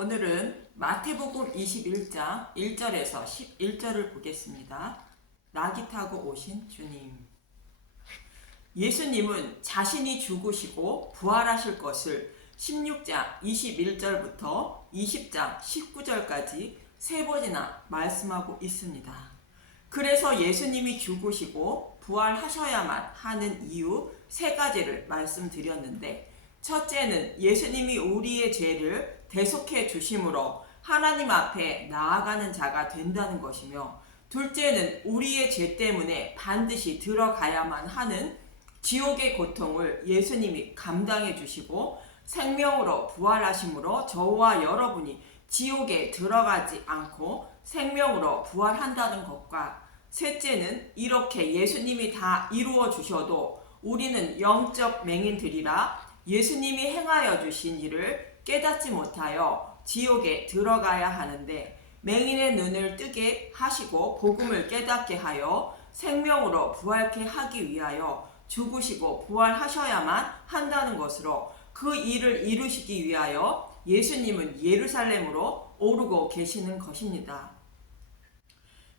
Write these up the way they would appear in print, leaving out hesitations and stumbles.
오늘은 마태복음 21장 1절에서 11절을 보겠습니다. 나귀 타고 오신 주님. 예수님은 자신이 죽으시고 부활하실 것을 16장 21절부터 20장 19절까지 세 번이나 말씀하고 있습니다. 그래서 예수님이 죽으시고 부활하셔야만 하는 이유 세 가지를 말씀드렸는데, 첫째는 예수님이 우리의 죄를 대속해 주심으로 하나님 앞에 나아가는 자가 된다는 것이며, 둘째는 우리의 죄 때문에 반드시 들어가야만 하는 지옥의 고통을 예수님이 감당해 주시고 생명으로 부활하심으로 저와 여러분이 지옥에 들어가지 않고 생명으로 부활한다는 것과, 셋째는 이렇게 예수님이 다 이루어 주셔도 우리는 영적 맹인들이라 예수님이 행하여 주신 일을 깨닫지 못하여 지옥에 들어가야 하는데, 맹인의 눈을 뜨게 하시고 복음을 깨닫게 하여 생명으로 부활케 하기 위하여 죽으시고 부활하셔야만 한다는 것으로, 그 일을 이루시기 위하여 예수님은 예루살렘으로 오르고 계시는 것입니다.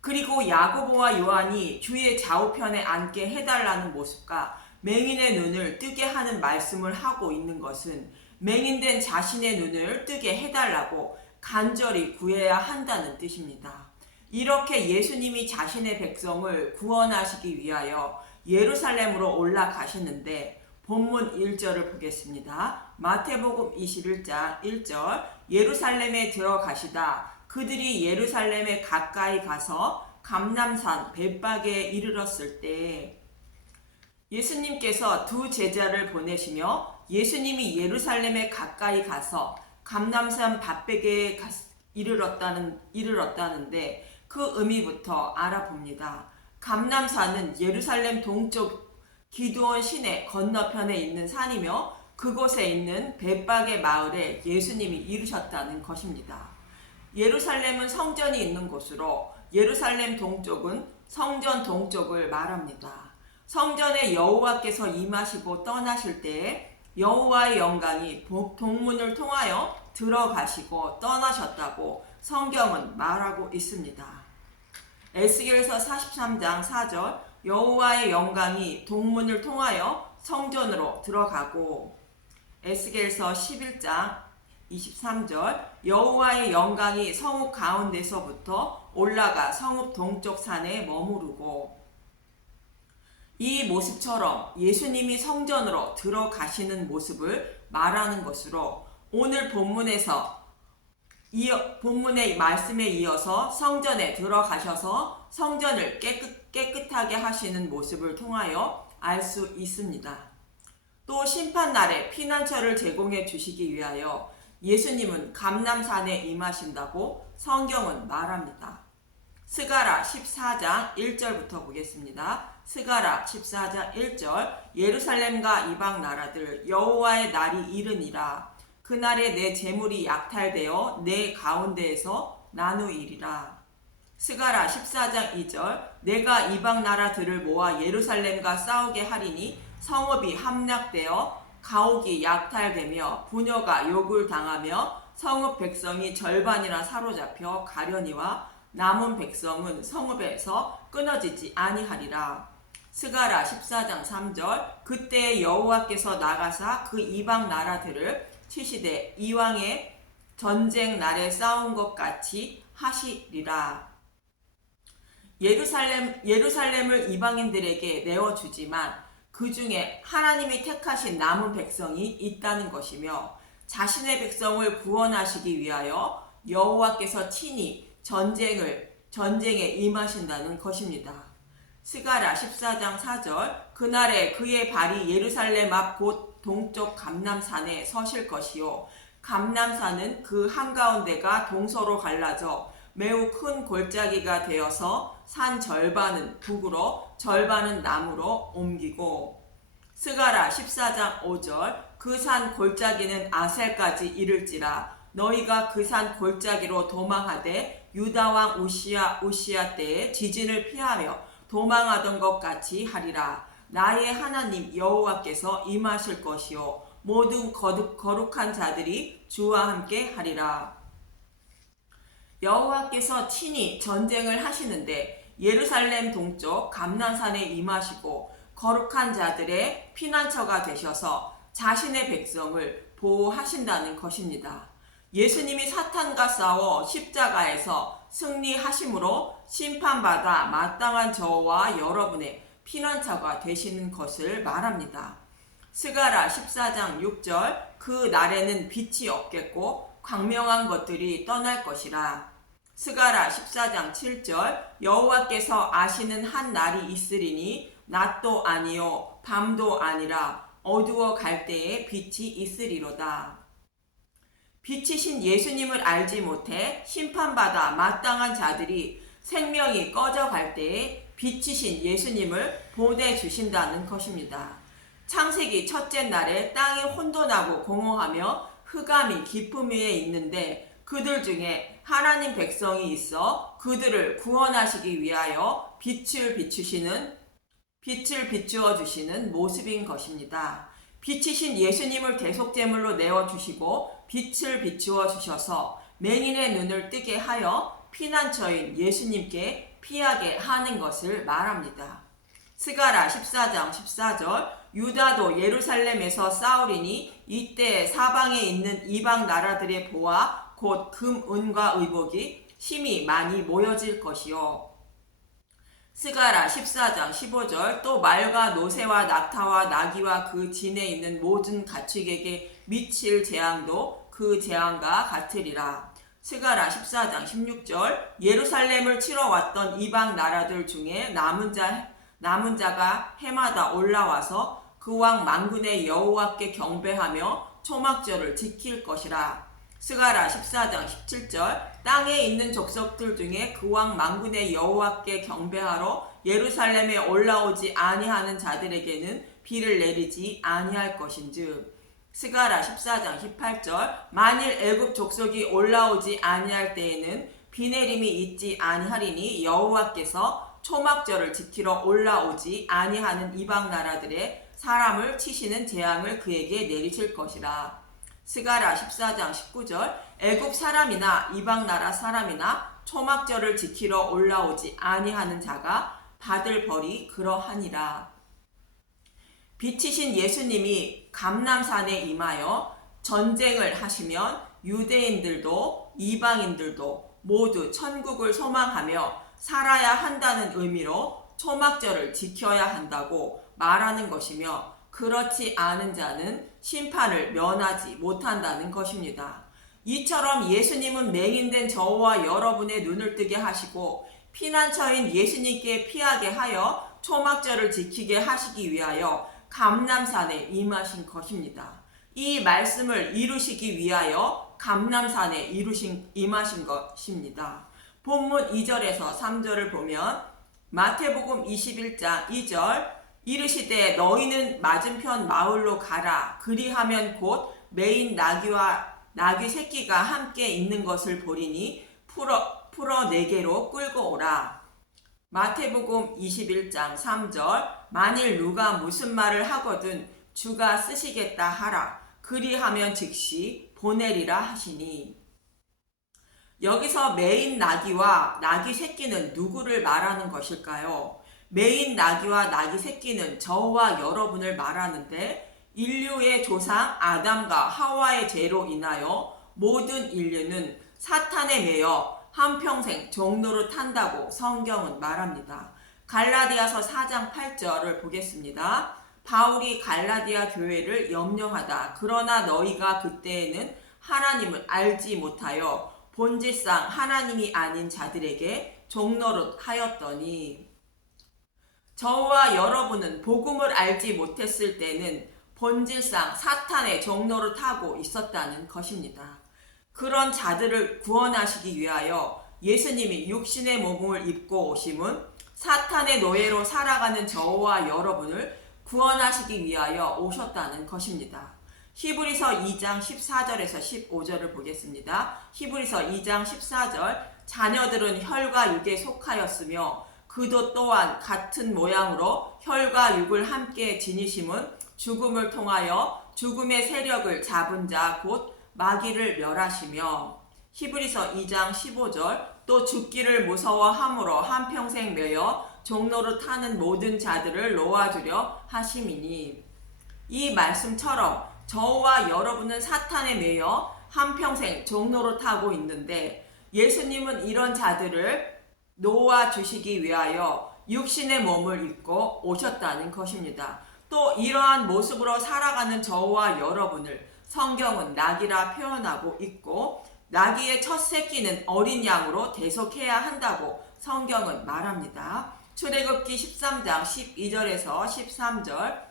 그리고 야고보와 요한이 주의 좌우편에 앉게 해달라는 모습과 맹인의 눈을 뜨게 하는 말씀을 하고 있는 것은 맹인된 자신의 눈을 뜨게 해달라고 간절히 구해야 한다는 뜻입니다. 이렇게 예수님이 자신의 백성을 구원하시기 위하여 예루살렘으로 올라가시는데, 본문 1절을 보겠습니다. 마태복음 21장 1절. 예루살렘에 들어가시다 그들이 예루살렘에 가까이 가서 감람산 벳박에 이르렀을 때, 예수님께서 두 제자를 보내시며 예수님이 예루살렘에 가까이 가서 감람산 벳박에 이르렀다는데, 그 의미부터 알아봅니다. 감람산은 예루살렘 동쪽 기드온 시내 건너편에 있는 산이며, 그곳에 있는 벳박의 마을에 예수님이 이르셨다는 것입니다. 예루살렘은 성전이 있는 곳으로 예루살렘 동쪽은 성전 동쪽을 말합니다. 성전에 여호와께서 임하시고 떠나실 때에 여호와의 영광이 동문을 통하여 들어가시고 떠나셨다고 성경은 말하고 있습니다. 에스겔서 43장 4절. 여호와의 영광이 동문을 통하여 성전으로 들어가고, 에스겔서 11장 23절. 여호와의 영광이 성읍 가운데서부터 올라가 성읍 동쪽 산에 머무르고, 이 모습처럼 예수님이 성전으로 들어가시는 모습을 말하는 것으로, 오늘 본문의 말씀에 이어서 성전에 들어가셔서 성전을 깨끗하게 하시는 모습을 통하여 알 수 있습니다. 또 심판날에 피난처를 제공해 주시기 위하여 예수님은 감람산에 임하신다고 성경은 말합니다. 스가랴 14장 1절부터 보겠습니다. 스가랴 14장 1절. 예루살렘과 이방 나라들 여호와의 날이 이르니라. 그날에 내 재물이 약탈되어 내 가운데에서 나누이리라. 스가랴 14장 2절. 내가 이방 나라들을 모아 예루살렘과 싸우게 하리니 성읍이 함락되어 가옥이 약탈되며 부녀가 욕을 당하며 성읍 백성이 절반이나 사로잡혀 가려니와 남은 백성은 성읍에서 끊어지지 아니하리라. 스가랴 14장 3절. 그때 여호와께서 나가사 그 이방 나라들을 치시되 이왕의 전쟁 날에 싸운 것 같이 하시리라. 예루살렘을 이방인들에게 내어주지만 그 중에 하나님이 택하신 남은 백성이 있다는 것이며, 자신의 백성을 구원하시기 위하여 여호와께서 친히 전쟁에 임하신다는 것입니다. 스가랴 14장 4절. 그날에 그의 발이 예루살렘 앞 곧 동쪽 감람산에 서실 것이요, 감람산은 그 한가운데가 동서로 갈라져 매우 큰 골짜기가 되어서 산 절반은 북으로 절반은 남으로 옮기고, 스가랴 14장 5절. 그 산 골짜기는 아셀까지 이를지라. 너희가 그 산 골짜기로 도망하되 유다 왕 우시야 때에 지진을 피하며 도망하던 것 같이 하리라. 나의 하나님 여호와께서 임하실 것이요 모든 거룩한 자들이 주와 함께 하리라. 여호와께서 친히 전쟁을 하시는데 예루살렘 동쪽 감난산에 임하시고 거룩한 자들의 피난처가 되셔서 자신의 백성을 보호하신다는 것입니다. 예수님이 사탄과 싸워 십자가에서 승리하심으로 심판받아 마땅한 저와 여러분의 피난처가 되시는 것을 말합니다. 스가랴 14장 6절 그 날에는 빛이 없겠고 광명한 것들이 떠날 것이라. 스가랴 14장 7절 여호와께서 아시는 한 날이 있으리니 낮도 아니요 밤도 아니라 어두워 갈 때에 빛이 있으리로다. 빛이신 예수님을 알지 못해 심판받아 마땅한 자들이 생명이 꺼져갈 때에 빛이신 예수님을 보내주신다는 것입니다. 창세기 첫째 날에 땅이 혼돈하고 공허하며 흑암이 깊음 위에 있는데 그들 중에 하나님 백성이 있어 그들을 구원하시기 위하여 빛을 비추어 주시는 모습인 것입니다. 빛이신 예수님을 대속제물로 내어주시고 빛을 비추어 주셔서 맹인의 눈을 뜨게 하여 피난처인 예수님께 피하게 하는 것을 말합니다. 스가랴 14장 14절 유다도 예루살렘에서 싸우리니 이때 사방에 있는 이방 나라들의 보화 곧 금, 은과 의복이 심히 많이 모여질 것이요. 스가랴 14장 15절 또 말과 노새와 낙타와 나귀와 그 진에 있는 모든 가축에게 미칠 재앙도 그 재앙과 같으리라. 스가랴 14장 16절 예루살렘을 치러 왔던 이방 나라들 중에 남은 자가 해마다 올라와서 그 왕 만군의 여호와께 경배하며 초막절을 지킬 것이라. 스가랴 14장 17절 땅에 있는 족속들 중에 그 왕 만군의 여호와께 경배하러 예루살렘에 올라오지 아니하는 자들에게는 비를 내리지 아니할 것인즉. 스가랴 14장 18절 만일 애굽 족속이 올라오지 아니할 때에는 비 내림이 있지 아니하리니 여호와께서 초막절을 지키러 올라오지 아니하는 이방 나라들의 사람을 치시는 재앙을 그에게 내리실 것이라. 스가랴 14장 19절 애굽 사람이나 이방 나라 사람이나 초막절을 지키러 올라오지 아니하는 자가 받을 벌이 그러하니라. 빛이신 예수님이 감람산에 임하여 전쟁을 하시면 유대인들도 이방인들도 모두 천국을 소망하며 살아야 한다는 의미로 초막절을 지켜야 한다고 말하는 것이며 그렇지 않은 자는 심판을 면하지 못한다는 것입니다. 이처럼 예수님은 맹인된 저와 여러분의 눈을 뜨게 하시고 피난처인 예수님께 피하게 하여 초막절을 지키게 하시기 위하여 감람산에 임하신 것입니다. 이 말씀을 이루시기 위하여 감람산에 임하신 것입니다. 본문 2절에서 3절을 보면 마태복음 21장 2절 이르시되 너희는 맞은편 마을로 가라. 그리하면 곧 매인 나귀와 나귀 새끼가 함께 있는 것을 보리니 풀어 내게로 끌고 오라. 마태복음 21장 3절 만일 누가 무슨 말을 하거든 주가 쓰시겠다 하라. 그리하면 즉시 보내리라 하시니. 여기서 매인 나귀와 나귀 새끼는 누구를 말하는 것일까요? 매인 나귀와 나귀 새끼는 저와 여러분을 말하는데 인류의 조상 아담과 하와의 죄로 인하여 모든 인류는 사탄에 매여 한평생 종노릇 한다고 성경은 말합니다. 갈라디아서 4장 8절을 보겠습니다. 바울이 갈라디아 교회를 염려하다. 그러나 너희가 그때에는 하나님을 알지 못하여 본질상 하나님이 아닌 자들에게 종노릇 하였더니. 저와 여러분은 복음을 알지 못했을 때는 본질상 사탄의 종노릇 하고 있었다는 것입니다. 그런 자들을 구원하시기 위하여 예수님이 육신의 몸을 입고 오심은 사탄의 노예로 살아가는 저와 여러분을 구원하시기 위하여 오셨다는 것입니다. 히브리서 2장 14절에서 15절을 보겠습니다. 히브리서 2장 14절 자녀들은 혈과 육에 속하였으며 그도 또한 같은 모양으로 혈과 육을 함께 지니심은 죽음을 통하여 죽음의 세력을 잡은 자 곧 마귀를 멸하시며 히브리서 2장 15절 또 죽기를 무서워함으로 한평생 매여 종로로 타는 모든 자들을 놓아주려 하심이니. 이 말씀처럼 저와 여러분은 사탄에 매여 한평생 종로로 타고 있는데 예수님은 이런 자들을 놓아주시기 위하여 육신의 몸을 입고 오셨다는 것입니다. 또 이러한 모습으로 살아가는 저와 여러분을 성경은 낙이라 표현하고 있고 나귀의 첫 새끼는 어린 양으로 대속해야 한다고 성경은 말합니다. 출애굽기 13장 12절에서 13절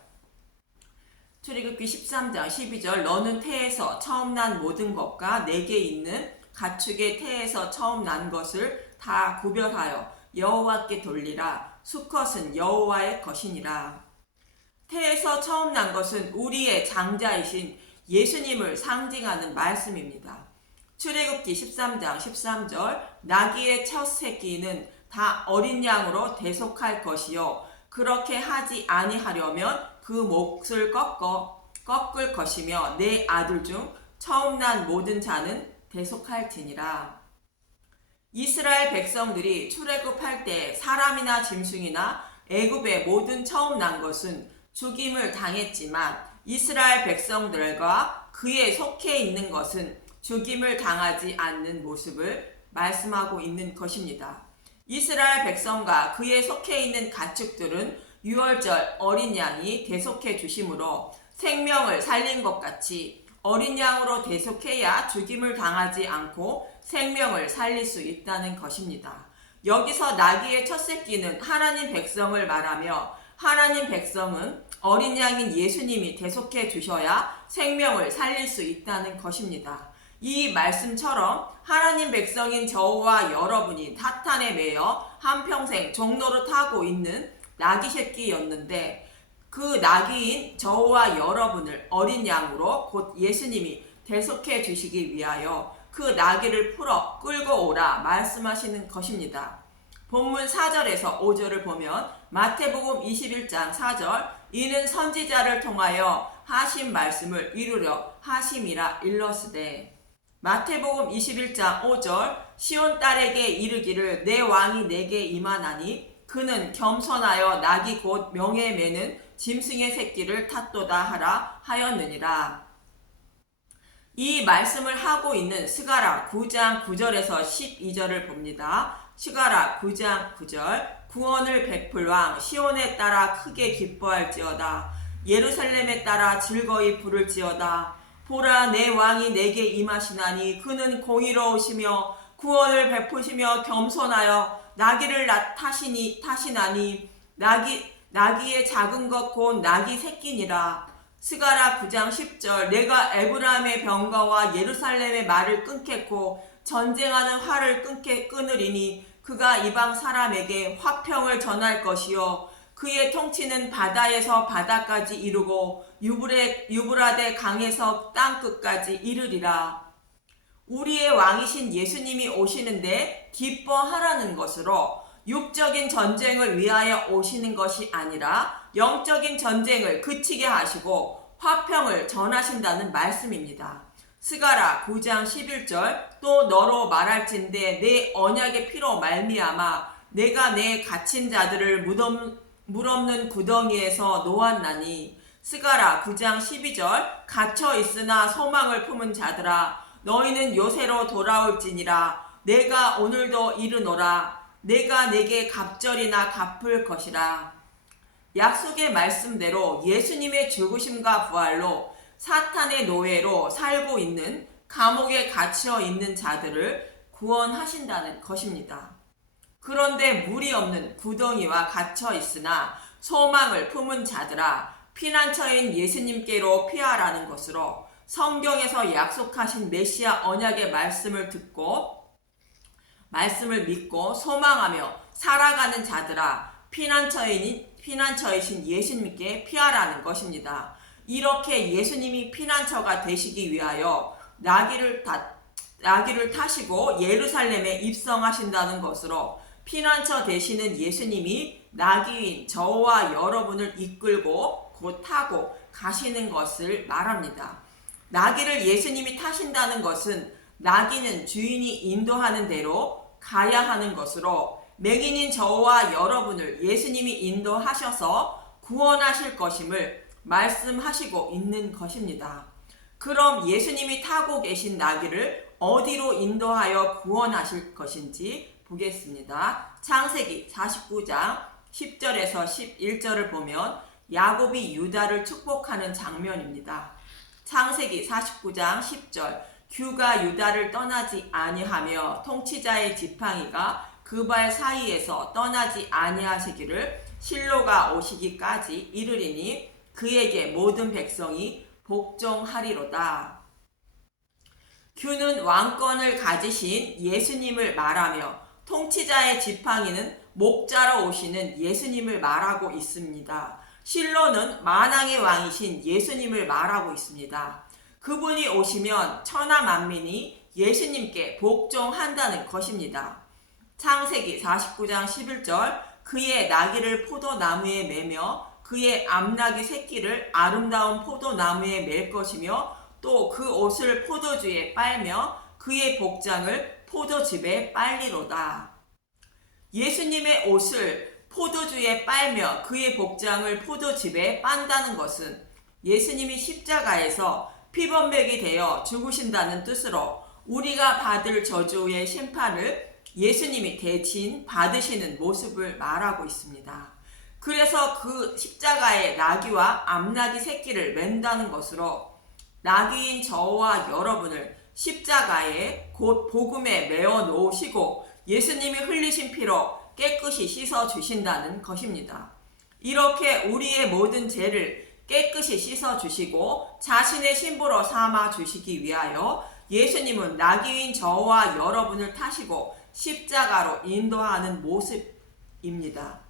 출애굽기 13장 12절 너는 태에서 처음 난 모든 것과 내게 있는 가축의 태에서 처음 난 것을 다 구별하여 여호와께 돌리라. 수컷은 여호와의 것이니라. 태에서 처음 난 것은 우리의 장자이신 예수님을 상징하는 말씀입니다. 출애굽기 13장 13절 나귀의 첫 새끼는 다 어린 양으로 대속할 것이요 그렇게 하지 아니하려면 그 몫을 꺾을 것이며 내 아들 중 처음 난 모든 자는 대속할지니라. 이스라엘 백성들이 출애굽할 때 사람이나 짐승이나 애굽의 모든 처음 난 것은 죽임을 당했지만 이스라엘 백성들과 그에 속해 있는 것은 죽임을 당하지 않는 모습을 말씀하고 있는 것입니다. 이스라엘 백성과 그에 속해 있는 가축들은 유월절 어린 양이 대속해 주심으로 생명을 살린 것 같이 어린 양으로 대속해야 죽임을 당하지 않고 생명을 살릴 수 있다는 것입니다. 여기서 나귀의 첫 새끼는 하나님 백성을 말하며 하나님 백성은 어린 양인 예수님이 대속해 주셔야 생명을 살릴 수 있다는 것입니다. 이 말씀처럼 하나님 백성인 저와 여러분이 사탄에 매여 한평생 종로를 타고 있는 나귀 새끼였는데 그 나귀인 저와 여러분을 어린 양으로 곧 예수님이 대속해 주시기 위하여 그 나귀를 풀어 끌고 오라 말씀하시는 것입니다. 본문 4절에서 5절을 보면 마태복음 21장 4절 이는 선지자를 통하여 하신 말씀을 이루려 하심이라 일렀으되 마태복음 21장 5절 시온 딸에게 이르기를 내 왕이 내게 임하나니 그는 겸손하여 나귀 곧 명예 매는 짐승의 새끼를 탔도다 하라 하였느니라. 이 말씀을 하고 있는 스가랴 9장 9절에서 12절을 봅니다. 스가랴 9장 9절 구원을 베풀 왕 시온에 따라 크게 기뻐할지어다. 예루살렘에 따라 즐거이 부를지어다. 보라 내 왕이 내게 임하시나니 그는 공의로우시며 구원을 베푸시며 겸손하여 나귀를 타시나니 나귀의 작은 것 곧 나귀 새끼니라. 스가랴 9장 10절 내가 에브라임의 병거와 예루살렘의 말을 끊겠고 전쟁하는 활을 끊으리니 그가 이방 사람에게 화평을 전할 것이요 그의 통치는 바다에서 바다까지 이르고 유브라데 강에서 땅끝까지 이르리라. 우리의 왕이신 예수님이 오시는데 기뻐하라는 것으로 육적인 전쟁을 위하여 오시는 것이 아니라 영적인 전쟁을 그치게 하시고 화평을 전하신다는 말씀입니다. 스가랴 9장 11절 또 너로 말할진대 내 언약의 피로 말미암아 내가 내 갇힌 자들을 물 없는 구덩이에서 놓았나니. 스가랴 9장 12절 갇혀 있으나 소망을 품은 자들아 너희는 요새로 돌아올지니라. 내가 오늘도 이르노라. 내가 내게 갑절이나 갚을 것이라. 약속의 말씀대로 예수님의 죽으심과 부활로 사탄의 노예로 살고 있는 감옥에 갇혀 있는 자들을 구원하신다는 것입니다. 그런데 물이 없는 구덩이와 갇혀 있으나 소망을 품은 자들아 피난처인 예수님께로 피하라는 것으로 성경에서 약속하신 메시아 언약의 말씀을 듣고 말씀을 믿고 소망하며 살아가는 자들아 피난처이신 예수님께 피하라는 것입니다. 이렇게 예수님이 피난처가 되시기 위하여 나귀를 타시고 예루살렘에 입성하신다는 것으로 피난처 되시는 예수님이 나귀인 저와 여러분을 이끌고 곧 타고 가시는 것을 말합니다. 나귀를 예수님이 타신다는 것은 나귀는 주인이 인도하는 대로 가야 하는 것으로 맹인인 저와 여러분을 예수님이 인도하셔서 구원하실 것임을 말씀하시고 있는 것입니다. 그럼 예수님이 타고 계신 나귀를 어디로 인도하여 구원하실 것인지 보겠습니다. 창세기 49장 10절에서 11절을 보면 야곱이 유다를 축복하는 장면입니다. 창세기 49장 10절 규가 유다를 떠나지 아니하며 통치자의 지팡이가 그 발 사이에서 떠나지 아니하시기를 실로가 오시기까지 이르리니 그에게 모든 백성이 복종하리로다. 규는 왕권을 가지신 예수님을 말하며 통치자의 지팡이는 목자로 오시는 예수님을 말하고 있습니다. 실로는 만왕의 왕이신 예수님을 말하고 있습니다. 그분이 오시면 천하 만민이 예수님께 복종한다는 것입니다. 창세기 49장 11절 그의 나귀를 포도나무에 매며 그의 암나귀 새끼를 아름다운 포도나무에 맬 것이며 또 그 옷을 포도주에 빨며 그의 복장을 포도즙에 빨리로다. 예수님의 옷을 포도주에 빨며 그의 복장을 포도즙에 빤다는 것은 예수님이 십자가에서 피범백이 되어 죽으신다는 뜻으로 우리가 받을 저주의 심판을 예수님이 대신 받으시는 모습을 말하고 있습니다. 그래서 그 십자가에 나귀와 암나귀 새끼를 맨다는 것으로 나귀인 저와 여러분을 십자가에 곧 복음에 매어 놓으시고 예수님이 흘리신 피로 깨끗이 씻어 주신다는 것입니다. 이렇게 우리의 모든 죄를 깨끗이 씻어 주시고 자신의 신부로 삼아 주시기 위하여 예수님은 나귀인 저와 여러분을 타시고 십자가로 인도하는 모습입니다.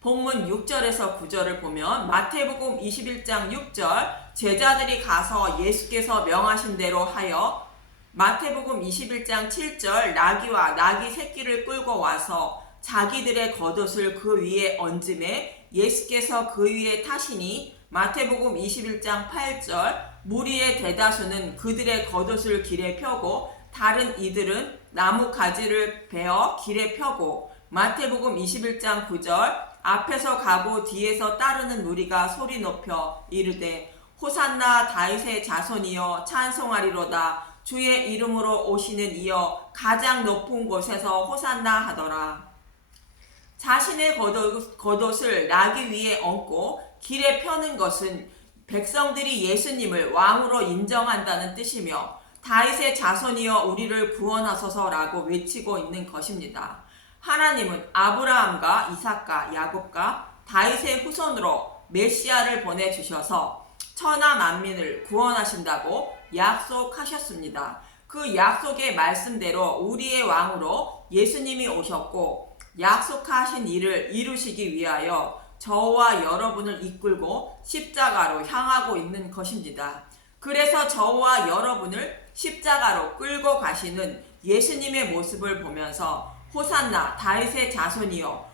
본문 6절에서 9절을 보면 마태복음 21장 6절 제자들이 가서 예수께서 명하신 대로 하여 마태복음 21장 7절 나귀와 나귀 새끼를 끌고 와서 자기들의 겉옷을 그 위에 얹음에 예수께서 그 위에 타시니 마태복음 21장 8절 무리의 대다수는 그들의 겉옷을 길에 펴고 다른 이들은 나무 가지를 베어 길에 펴고 마태복음 21장 9절 앞에서 가고 뒤에서 따르는 무리가 소리 높여 이르되 호산나 다윗의 자손이여 찬송하리로다 주의 이름으로 오시는 이여 가장 높은 곳에서 호산나 하더라. 자신의 겉옷을 나귀 위에 얹고 길에 펴는 것은 백성들이 예수님을 왕으로 인정한다는 뜻이며 다윗의 자손이여 우리를 구원하소서라고 외치고 있는 것입니다. 하나님은 아브라함과 이삭과 야곱과 다윗의 후손으로 메시아를 보내주셔서 천하 만민을 구원하신다고 약속하셨습니다. 그 약속의 말씀대로 우리의 왕으로 예수님이 오셨고 약속하신 일을 이루시기 위하여 저와 여러분을 이끌고 십자가로 향하고 있는 것입니다. 그래서 저와 여러분을 십자가로 끌고 가시는 예수님의 모습을 보면서 호산나 다윗의 자손이여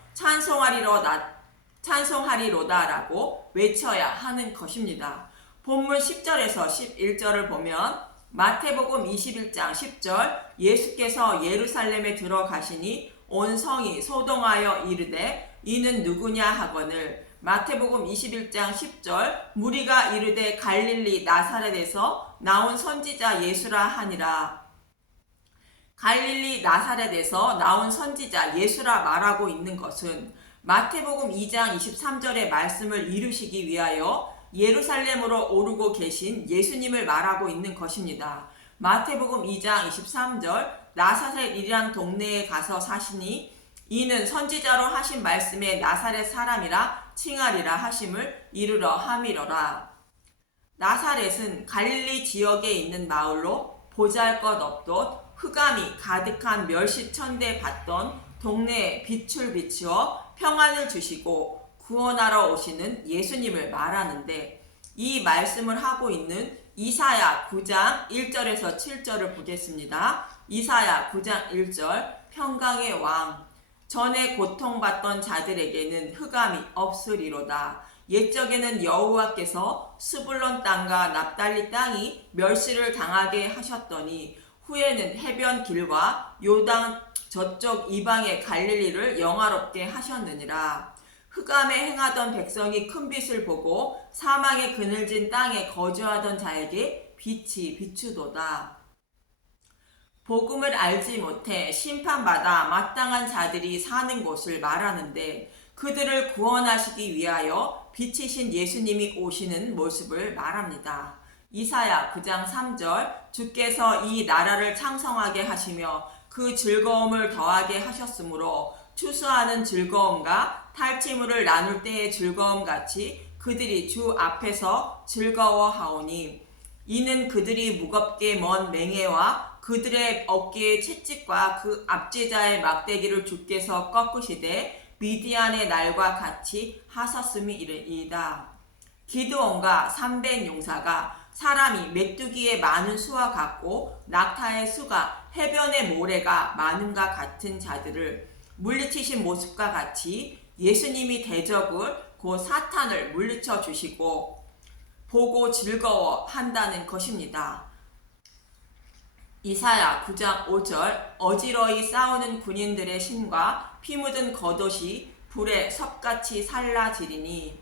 찬송하리로다라고 외쳐야 하는 것입니다. 본문 10절에서 11절을 보면 마태복음 21장 10절 예수께서 예루살렘에 들어가시니 온 성이 소동하여 이르되 이는 누구냐 하거늘 마태복음 21장 10절 무리가 이르되 갈릴리 나사렛에서 나온 선지자 예수라 하니라. 갈릴리 나사렛에서 나온 선지자 예수라 말하고 있는 것은 마태복음 2장 23절의 말씀을 이루시기 위하여 예루살렘으로 오르고 계신 예수님을 말하고 있는 것입니다. 마태복음 2장 23절 나사렛이란 동네에 가서 사시니 이는 선지자로 하신 말씀에 나사렛 사람이라 칭하리라 하심을 이르러 함이러라. 나사렛은 갈릴리 지역에 있는 마을로 보잘것없듯 흑암이 가득한 멸시천대 받던 동네에 빛을 비추어 평안을 주시고 구원하러 오시는 예수님을 말하는데 이 말씀을 하고 있는 이사야 9장 1절에서 7절을 보겠습니다. 이사야 9장 1절 평강의 왕 전에 고통받던 자들에게는 흑암이 없으리로다. 옛적에는 여호와께서 스불론 땅과 납달리 땅이 멸시를 당하게 하셨더니 후에는 해변 길과 요단 저쪽 이방의 갈릴리를 영화롭게 하셨느니라. 흑암에 행하던 백성이 큰 빛을 보고 사망의 그늘진 땅에 거주하던 자에게 빛이 비추도다. 복음을 알지 못해 심판받아 마땅한 자들이 사는 곳을 말하는데 그들을 구원하시기 위하여 빛이신 예수님이 오시는 모습을 말합니다. 이사야 9장 3절 주께서 이 나라를 창성하게 하시며 그 즐거움을 더하게 하셨으므로 추수하는 즐거움과 탈취물을 나눌 때의 즐거움 같이 그들이 주 앞에서 즐거워하오니 이는 그들이 무겁게 먼 맹해와 그들의 어깨의 채찍과 그 압제자의 막대기를 주께서 꺾으시되 미디안의 날과 같이 하셨음이니이다. 기드온과 300 용사가 사람이 메뚜기의 많은 수와 같고 낙타의 수가 해변의 모래가 많음과 같은 자들을 물리치신 모습과 같이 예수님이 대적을 곧 사탄을 물리쳐 주시고 보고 즐거워한다는 것입니다. 이사야 9장 5절 어지러이 싸우는 군인들의 신과 피 묻은 겉옷이 불에 섭같이 살라지리니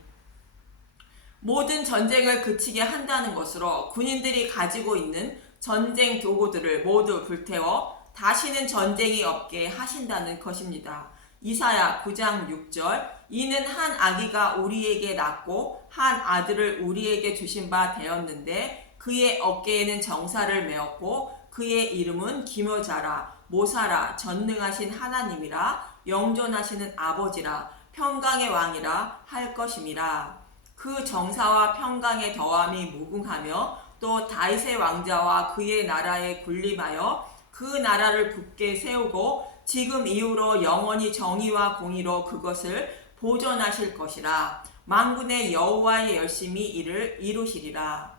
모든 전쟁을 그치게 한다는 것으로 군인들이 가지고 있는 전쟁 도구들을 모두 불태워 다시는 전쟁이 없게 하신다는 것입니다. 이사야 9장 6절 이는 한 아기가 우리에게 낳고 한 아들을 우리에게 주신 바 되었는데 그의 어깨에는 정사를 메었고 그의 이름은 기묘자라 모사라 전능하신 하나님이라 영존하시는 아버지라 평강의 왕이라 할 것임이라. 그 정사와 평강의 더함이 무궁하며 또 다윗의 왕자와 그의 나라에 군림하여 그 나라를 굳게 세우고 지금 이후로 영원히 정의와 공의로 그것을 보존하실 것이라. 만군의 여호와의 열심히 이를 이루시리라.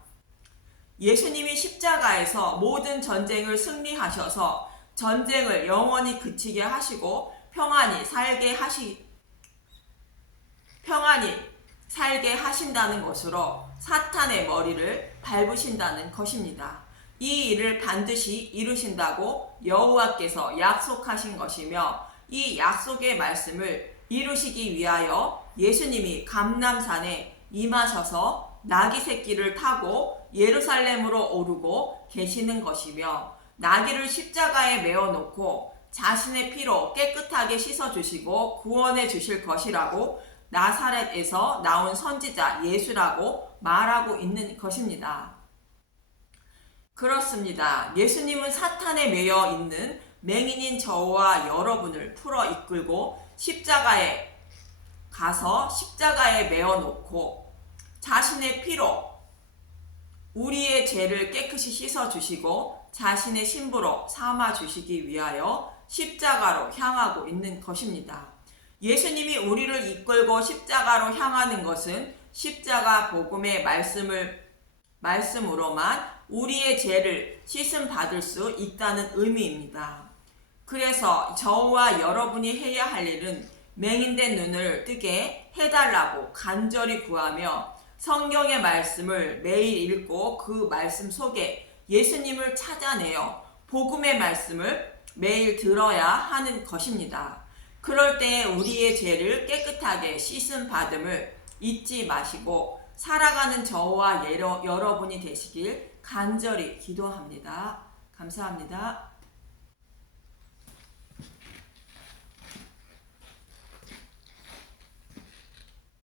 예수님이 십자가에서 모든 전쟁을 승리하셔서 전쟁을 영원히 그치게 하시고 평안히 살게 하신다는 것으로 사탄의 머리를 밟으신다는 것입니다. 이 일을 반드시 이루신다고 여호와께서 약속하신 것이며 이 약속의 말씀을 이루시기 위하여 예수님이 감람산에 임하셔서 나귀 새끼를 타고 예루살렘으로 오르고 계시는 것이며 나귀를 십자가에 메어 놓고 자신의 피로 깨끗하게 씻어주시고 구원해 주실 것이라고 나사렛에서 나온 선지자 예수라고 말하고 있는 것입니다. 그렇습니다. 예수님은 사탄에 매여 있는 맹인인 저와 여러분을 풀어 이끌고 십자가에 가서 십자가에 메어 놓고 자신의 피로 우리의 죄를 깨끗이 씻어 주시고 자신의 신부로 삼아 주시기 위하여 십자가로 향하고 있는 것입니다. 예수님이 우리를 이끌고 십자가로 향하는 것은 십자가 복음의 말씀으로만 우리의 죄를 씻음 받을 수 있다는 의미입니다. 그래서 저와 여러분이 해야 할 일은 맹인된 눈을 뜨게 해달라고 간절히 구하며 성경의 말씀을 매일 읽고 그 말씀 속에 예수님을 찾아내어 복음의 말씀을 매일 들어야 하는 것입니다. 그럴 때 우리의 죄를 깨끗하게 씻음 받음을 잊지 마시고 살아가는 저와 여러분이 되시길 간절히 기도합니다. 감사합니다.